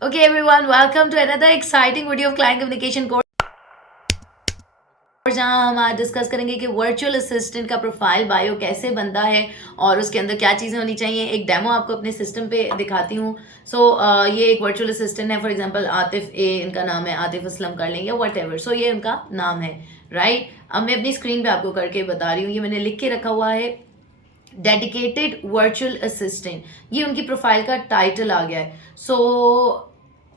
Okay, everyone, welcome to another exciting video of client communication course. और जहाँ हम आज डिस्कस करेंगे कि वर्चुअल असिस्टेंट का प्रोफाइल बायो कैसे बनता है और उसके अंदर क्या चीज़ें होनी चाहिए। एक डेमो आपको अपने सिस्टम पे दिखाती हूँ। ये एक वर्चुअल असिस्टेंट है। फॉर एग्जांपल आतिफ ए इनका नाम है, आतिफ असलम कर लेंगे, वट एवर। सो ये इनका नाम है, राइट। अब मैं अपनी स्क्रीन पे आपको करके बता रही हूँ। ये मैंने लिख के रखा हुआ है डेडिकेटेड वर्चुअल असिस्टेंट। ये उनकी प्रोफाइल का टाइटल आ गया है।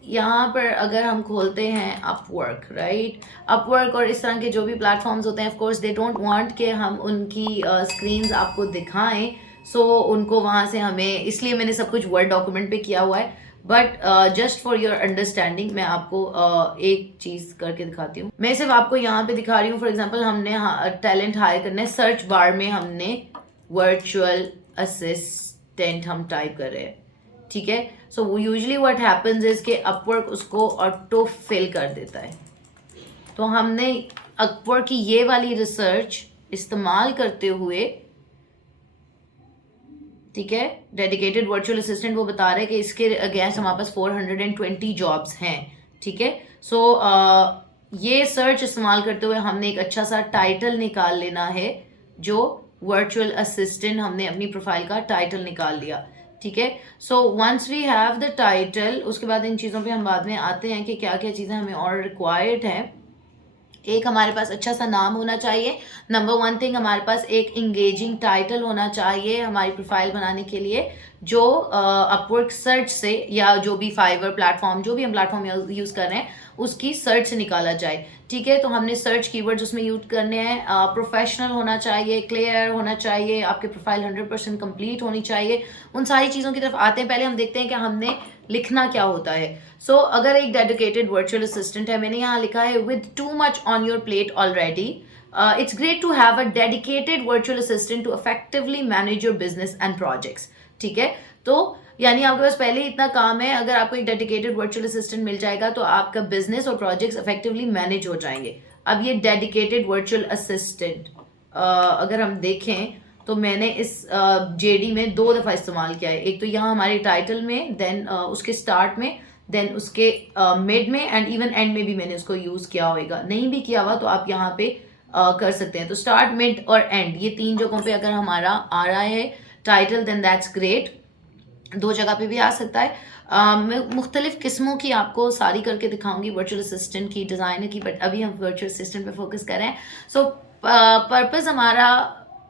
यहाँ पर अगर हम खोलते हैं अपवर्क, राइट, अपवर्क और इस तरह के जो भी प्लेटफॉर्म्स होते हैं, of course they don't want कि हम उनकी स्क्रीन्स आपको दिखाएं। उनको वहाँ से हमें, इसलिए मैंने सब कुछ वर्ड डॉक्यूमेंट पे किया हुआ है। But just for your understanding मैं आपको एक चीज़ करके दिखाती हूँ। मैं सिर्फ आपको यहाँ पे दिखा रही हूँ। फॉर एग्जाम्पल हमने टैलेंट हायर करना है, सर्च बार में हमने वर्चुअल असिस्टेंट हम टाइप कर रहे हैं, ठीक है। So usually what happens is कि अपवर्क उसको ऑटो फिल कर देता है। तो हमने अपवर्क की ये वाली रिसर्च इस्तेमाल करते हुए, ठीक है, डेडिकेटेड वर्चुअल असिस्टेंट वो बता रहे हैं कि इसके अगेंस्ट हमारे पास 420 जॉब्स हैं, ठीक है। ये सर्च इस्तेमाल करते हुए हमने एक अच्छा सा टाइटल निकाल लेना है, जो वर्चुअल असिस्टेंट हमने अपनी प्रोफाइल का टाइटल निकाल लिया, ठीक है। Once we have the title, उसके बाद इन चीज़ों पे हम बाद में आते हैं कि क्या क्या चीज़ें हमें और रिक्वायर्ड है। एक हमारे पास अच्छा सा नाम होना चाहिए। नंबर वन थिंग, हमारे पास एक इंगेजिंग टाइटल होना चाहिए हमारी प्रोफाइल बनाने के लिए, जो अपवर्क सर्च से या जो भी फाइवर प्लेटफॉर्म, जो भी हम प्लेटफॉर्म यूज़ कर रहे हैं, उसकी सर्च से निकाला जाए, ठीक है। तो हमने सर्च कीवर्ड्स उसमें यूज करने हैं। प्रोफेशनल होना चाहिए, क्लियर होना चाहिए, आपके प्रोफाइल 100% कंप्लीट होनी चाहिए। उन सारी चीज़ों की तरफ आते हैं। पहले हम देखते हैं कि हमने लिखना क्या होता है। अगर एक डेडिकेटेड वर्चुअल असिस्टेंट है, मैंने यहाँ लिखा है with too much on your plate already, it's great to have a dedicated virtual assistant to effectively manage your business and projects, ठीक है। यानी आपके पास पहले इतना काम है, अगर आपको एक डेडिकेटेड वर्चुअल असिस्टेंट मिल जाएगा तो आपका बिजनेस और प्रोजेक्ट्स इफेक्टिवली मैनेज हो जाएंगे। अब ये डेडिकेटेड वर्चुअल असिस्टेंट अगर हम देखें तो मैंने इस जेडी में 2 दफ़ा इस्तेमाल किया है। एक तो यहाँ हमारे टाइटल में, देन उसके स्टार्ट में, देन उसके मिड में, एंड इवन एंड में भी मैंने उसको यूज़ किया होगा। नहीं भी किया हुआ तो आप यहाँ पे कर सकते हैं। तो स्टार्ट, मिड और एंड, ये 3 जगहों पे अगर हमारा आ रहा है टाइटल, देन दैट्स ग्रेट। 2 जगह पे भी आ सकता है। मैं मुख्तलिफ किस्मों की आपको सारी करके दिखाऊंगी वर्चुअल असिस्टेंट की, डिज़ाइनर की, बट अभी हम वर्चुअल असिस्टेंट पे फोकस कर रहे हैं। पर्पस हमारा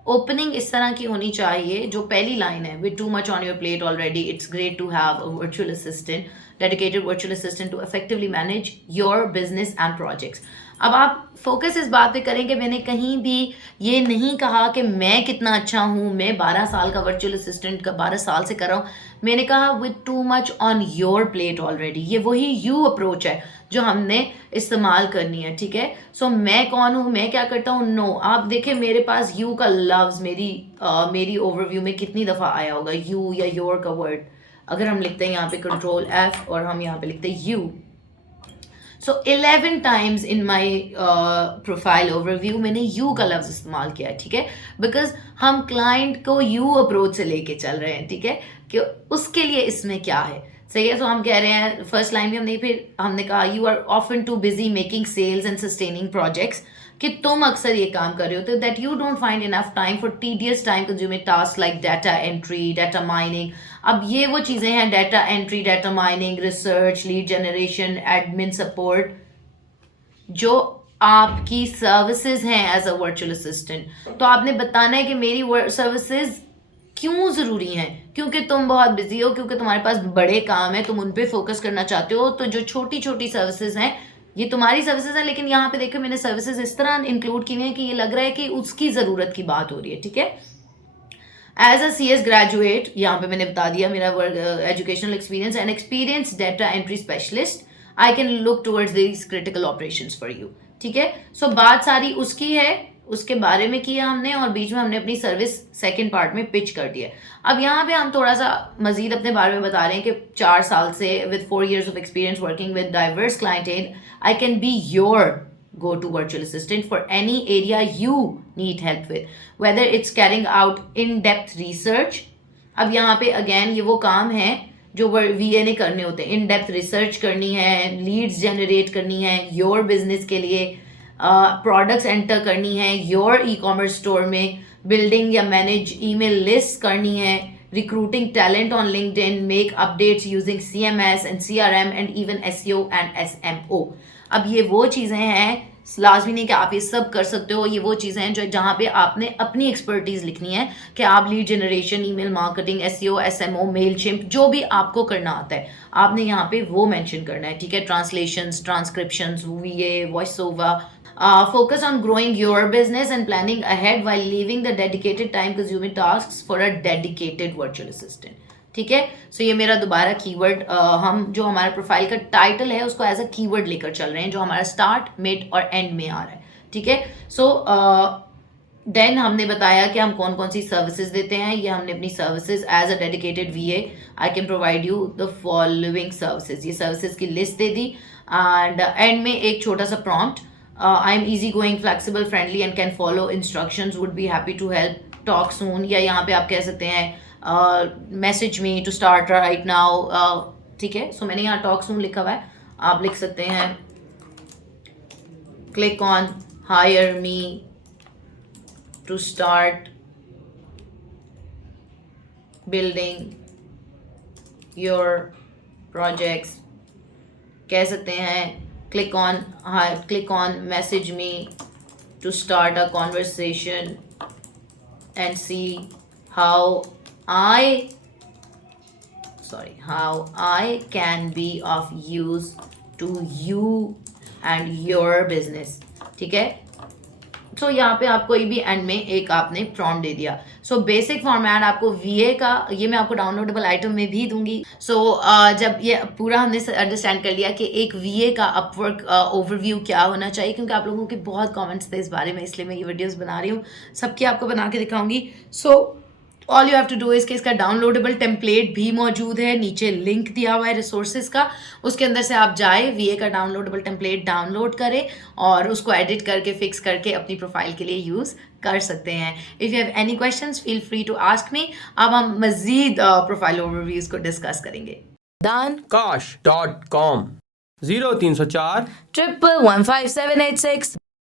ओपनिंग इस तरह की होनी चाहिए। जो पहली लाइन है, with too much on your plate already, it's great to have a virtual assistant, dedicated virtual assistant to effectively manage your business and projects. अब आप फोकस इस बात पे करें कि मैंने कहीं भी ये नहीं कहा कि मैं कितना अच्छा हूँ, मैं 12 साल का वर्चुअल असिस्टेंट का 12 साल से कर रहा हूँ। मैंने कहा with too much on your plate already. ये वही यू अप्रोच है जो हमने इस्तेमाल करनी है, ठीक है। मैं कौन हूँ, मैं क्या करता हूँ, नो। आप देखें मेरे पास यू का लफ्ज़ मेरी ओवरव्यू में कितनी दफ़ा आया होगा, यू या योर का वर्ड। अगर हम लिखते हैं यहाँ पे कंट्रोल F और हम यहाँ पे लिखते हैं you, 11 times in my profile overview मैंने यू का लफ्ज़ इस्तेमाल किया है, ठीक है। बिकॉज हम क्लाइंट को यू अप्रोच से लेके चल रहे हैं, ठीक है, कि उसके लिए इसमें क्या है, सही है। हम कह रहे हैं फर्स्ट लाइन में हमने, फिर हमने कहा you are often too busy making sales and sustaining projects, कि तुम अक्सर ये काम कर रहे हो, that you don't find enough time for tedious time consuming task like data entry, data mining. अब ये वो चीज़ें हैं, data entry, data mining, research, lead generation, admin support, जो आपकी सर्विसेज हैं एज अ वर्चुअल असिस्टेंट। तो आपने बताना है कि मेरी सर्विसेज क्यों ज़रूरी हैं, क्योंकि तुम बहुत बिजी हो, क्योंकि तुम्हारे पास बड़े काम है, तुम उन पे फोकस करना चाहते हो। तो जो छोटी छोटी सर्विसेज हैं, ये तुम्हारी सर्विसेज हैं, लेकिन यहाँ पे देखो मैंने सर्विसेज इस तरह इंक्लूड की हुई हैं कि ये लग रहा है कि उसकी ज़रूरत की बात हो रही है, ठीक है। एज अ CS ग्रेजुएट, यहाँ पे मैंने बता दिया मेरा educational experience, and experience data entry specialist, I can look towards this critical operations for you, ठीक है। बात सारी उसकी है, उसके बारे में किया हमने, और बीच में हमने अपनी सर्विस सेकंड पार्ट में पिच कर दिया। अब यहाँ पे हम थोड़ा सा मजीद अपने बारे में बता रहे हैं कि 4 साल से with 4 years of experience working with diverse clientele, I can be your go-to virtual assistant for any area you need help with, whether it's carrying out in-depth research। अब यहाँ पे अगेन ये वो काम है जो VA ने करने होते हैं, इन डेप्थ रिसर्च करनी है, लीड्स जनरेट करनी है योर बिजनेस के लिए, प्रोडक्ट्स एंटर करनी है योर ई-कॉमर्स स्टोर में, बिल्डिंग या मैनेज ईमेल लिस्ट करनी है, recruiting talent on LinkedIn, make updates using CMS and CRM and even SEO and SMO. अब ये वो चीज़ें हैं, लाजमी नहीं कि आप ये सब कर सकते हो, ये वो चीज़ें हैं जो जहाँ पे आपने अपनी एक्सपर्टीज़ लिखनी है कि आप lead generation, email marketing, SEO, SMO, Mailchimp, जो भी आपको करना आता है आपने यहाँ पे वो मेंशन करना है, ठीक है। Translations, transcriptions, VA, voice over. Focus on growing your business and planning ahead while leaving the dedicated time consuming tasks for a dedicated virtual assistant. ठीक है। सो ये मेरा दोबारा कीवर्ड, हम जो हमारा प्रोफाइल का टाइटल है उसको एज अ कीवर्ड लेकर चल रहे हैं, जो हमारा स्टार्ट, मिड और एंड में आ रहा है, ठीक है। सो देन हमने बताया कि हम कौन कौन सी सर्विसेज देते हैं। ये हमने अपनी services as a dedicated VA, I can provide you the following services, ये सर्विसेज की लिस्ट दे दी। एंड एंड में एक छोटा सा prompt, I am easy going, flexible, friendly and can follow instructions, would be happy to help, talk soon, या यहाँ पे आप कह सकते हैं message me to start right now, ठीक है। सो मैंने यहाँ टॉक सून लिखा हुआ है, आप लिख सकते हैं click on hire me to start building your projects, कह सकते हैं click on message me to start a conversation and see how I can be of use to you and your business, ठीक है। सो यहाँ पे आप कोई भी एंड में एक आपने प्रॉम्प्ट दे दिया। सो बेसिक फॉर्मेट आपको VA का, ये मैं आपको डाउनलोडेबल आइटम में भी दूंगी। सो जब ये पूरा हमने अंडरस्टैंड कर लिया कि एक VA का अपवर्क ओवरव्यू क्या होना चाहिए, क्योंकि आप लोगों के बहुत कमेंट्स थे इस बारे में, इसलिए मैं ये वीडियोस बना रही हूँ, सबकी आपको बना के दिखाऊंगी। So all you have to do is कि इसका डाउनलोडेबल टेम्पलेट भी मौजूद है, नीचे लिंक दिया हुआ है रिसोर्सेज का, उसके अंदर से आप जाए VA का डाउनलोडेबल टेम्पलेट डाउनलोड करें और उसको एडिट करके फिक्स करके अपनी प्रोफाइल के लिए यूज़ कर सकते हैं। If you have any questions feel free to ask me. अब हम मजीद प्रोफाइल ओवरव्यूज को डिस्कस करेंगे। dankash.com 0304 1115786